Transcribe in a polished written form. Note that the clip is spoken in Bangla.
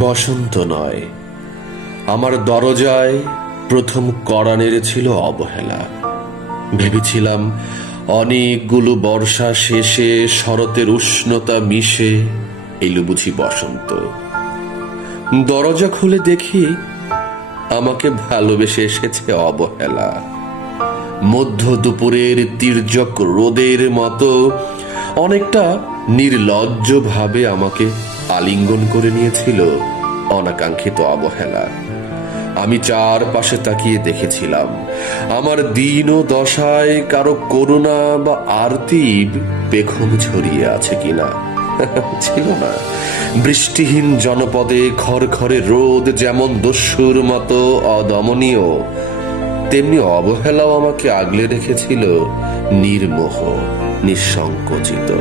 বসন্ত নয়, আমার দরজায় প্রথম কড়া নেড়েছিল অবহেলা। ভেবেছিলাম অনেকগুলো বর্ষা শেষে শরতের উষ্ণতা মিশে এলো বুঝি বসন্ত। দরজা খুলে দেখি আমাকে ভালোবেসে এসেছে অবহেলা। মধ্য দুপুরের তির্যক রোদের মতো অনেকটা নির্লজ্জ ভাবে আমাকে আলিঙ্গন করে নিয়েছিল অনাকাঙ্ক্ষিত অবহেলা। আমি চারপাশে তাকিয়ে দেখেছিলাম আমার দীন ও দশায় কারো করুণা বা আর্তিব পেখম ছড়িয়ে আছে কিনা। ছিল না। বৃষ্টিহীন জনপদে খড়খড়ে রোদ যেমন দস্যুর মতো অদমনীয়, তেমনি অবহেলাও আমাকে আগলে রেখেছিল নির্মোহ, নিঃসংকোচিত।